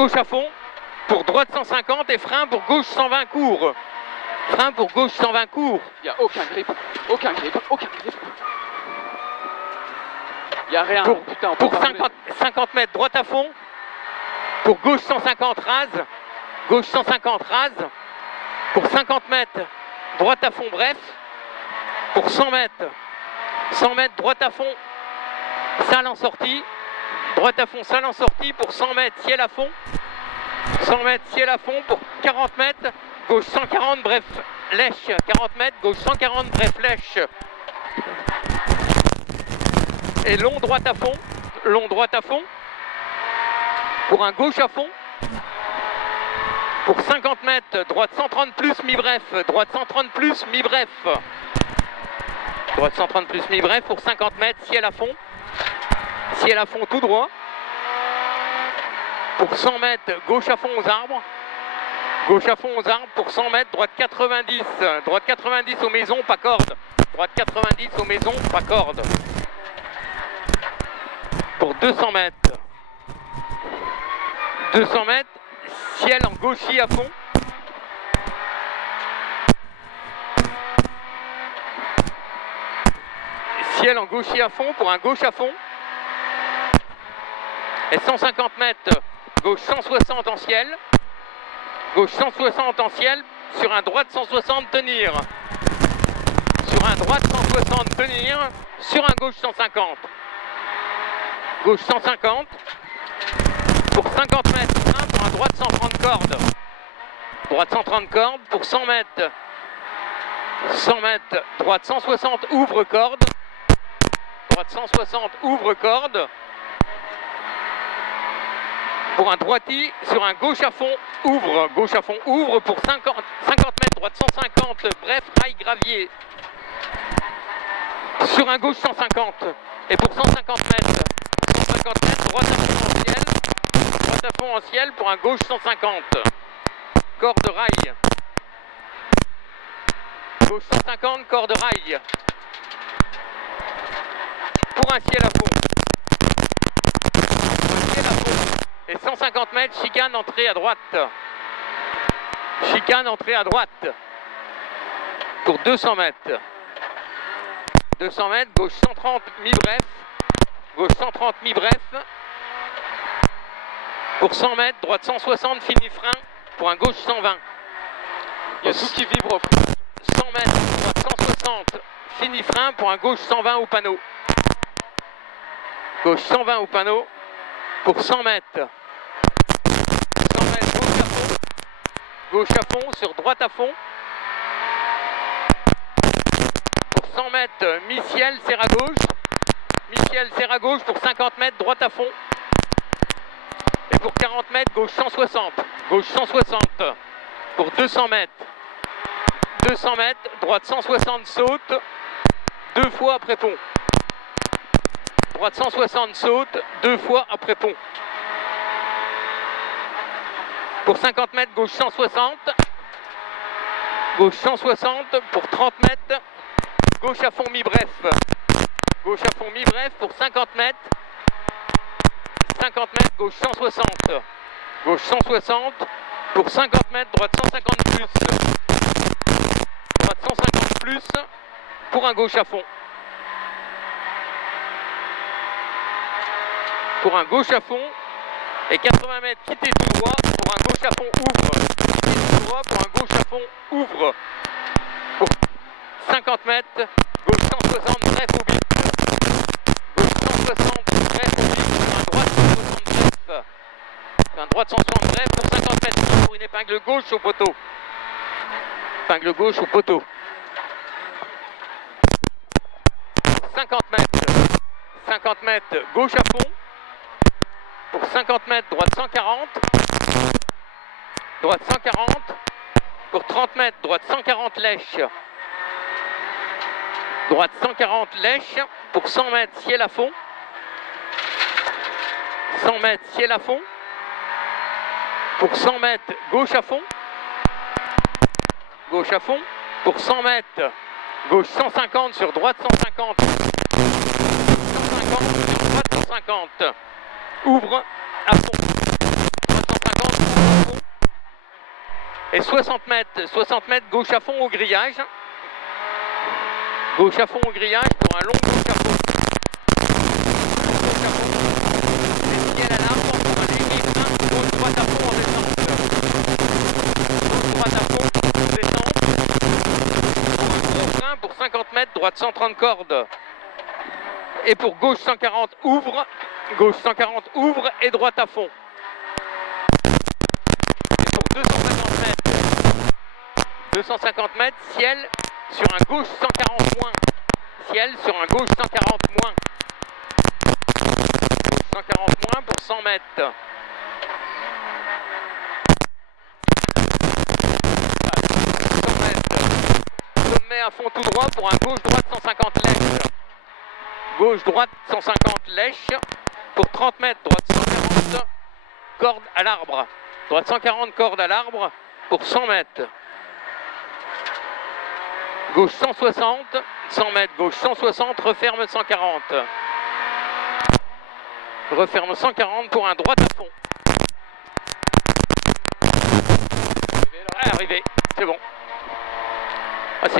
gauche à fond pour droite 150 et frein pour gauche 120 court. Frein pour gauche 120 court. Il n'y a aucun grip, aucun grip, aucun grip. Il n'y a rien, Pour, putain. pour 50 mètres, droite à fond. Pour gauche 150 rase. Gauche 150 rase. Pour 50 mètres, droite à fond bref. Pour 100 mètres, droite à fond, salle en sortie. Droite à fond, salle en sortie. Pour 100 mètres, ciel à fond. 100 mètres, ciel à fond. Pour 40 mètres, gauche 140, bref, lèche. 40 mètres, gauche 140, bref, lèche. Et long droite à fond. Long droite à fond. Pour un gauche à fond. Pour 50 mètres, droite 130 plus, mi-bref. Droite 130 plus, mi-bref. Droite 130 plus, mi-bref. Pour 50 mètres, ciel à fond. Ciel à fond tout droit. Pour 100 mètres, gauche à fond aux arbres. Gauche à fond aux arbres. Pour 100 mètres, droite 90. Droite 90 aux maisons, pas corde. Droite 90 aux maisons, pas corde. Pour 200 mètres. 200 mètres, ciel en gauchis à fond. Ciel en gauchis à fond pour un gauche à fond. Et 150 mètres, gauche 160 en ciel. Gauche 160 en ciel sur un droite 160 tenir. Sur un droite 160 tenir, sur un gauche 150. Gauche 150. Pour 50 mètres, frein pour un droite 130 cordes. Droite 130 cordes pour 100 mètres. 100 mètres, droite 160 ouvre corde. Droite 160 ouvre corde. Pour un droiti sur un gauche à fond ouvre. Gauche à fond ouvre pour 50 mètres, droite 150, bref, rail gravier. Sur un gauche 150. Et pour 150 mètres, 150 mètres, droite à fond en ciel. Droite à fond en ciel pour un gauche 150. Corde rail. Gauche 150, corde rail. Pour un ciel à fond. Ciel à fond. Et 150 mètres, chicane, entrée à droite. Chicane, entrée à droite. Pour 200 mètres. 200 mètres, gauche 130, mi-bref. Gauche 130, mi-bref. Pour 100 mètres, droite 160, fini frein. Pour un gauche 120. Il y a tout qui vibre. 100 mètres, droite 160, fini frein. Pour un gauche 120 au panneau. Gauche 120 au panneau. Pour 100 mètres. 100 mètres, gauche à fond. Gauche à fond, sur droite à fond. Pour 100 mètres, mi-ciel, serre à gauche. Mi-ciel, serre à gauche pour 50 mètres, droite à fond. Et pour 40 mètres, gauche 160. Gauche 160. Pour 200 mètres. 200 mètres, droite 160 saute. 2 fois après pont. Droite 160 saute, 2 fois après pont. Pour 50 mètres, gauche 160. Gauche 160 pour 30 mètres. Gauche à fond mi-bref. Gauche à fond mi-bref pour 50 mètres. 50 mètres, gauche 160. Gauche 160 pour 50 mètres, droite 150 plus. Droite 150 plus pour un gauche à fond. Pour un gauche à fond. Et 80 mètres, quittez tout droit pour un gauche à fond ouvre. Quittez tout droit pour un gauche à fond ouvre. Pour 50 mètres, gauche 160, bref au bip. Gauche 160, bref au bip. Un droite 160, bref. Un droite 160, bref pour 50 mètres. Pour une épingle gauche au poteau. Épingle gauche au poteau. 50 mètres. 50 mètres, gauche à fond. Pour 50 mètres, droite 140. Droite 140. Pour 30 mètres, droite 140 lèche. Droite 140 lèche. Pour 100 mètres, ciel à fond. 100 mètres, ciel à fond. Pour 100 mètres, gauche à fond. Gauche à fond. Pour 100 mètres, gauche 150 sur droite 150. 150 sur droite 150. Ouvre à fond. 350 Et 60 mètres, gauche à fond au grillage. Gauche à fond au grillage pour un long gauche à fond. Gauche à fond. Et ciel à l'arbre pour un léger frein. Gauche droite à fond en descente. Gauche droite à fond en descente. Pour un gros frein pour 50 mètres, droite 130 cordes. Et pour gauche 140 ouvre. Gauche 140 ouvre et droite à fond. Et pour 250 mètres, ciel sur un gauche 140 moins. Ciel sur un gauche 140 moins. Gauche 140 moins pour 100 mètres. 100 mètres. Sommet à fond tout droit pour un gauche droite 150 lèches. Gauche droite 150 lèches. Pour 30 mètres, droite 140 cordes à l'arbre. Droite 140 cordes à l'arbre pour 100 mètres. Gauche 160, 100 mètres, gauche 160, referme 140. Referme 140 pour un droite à fond. Arrivé, c'est bon. Ah, c'est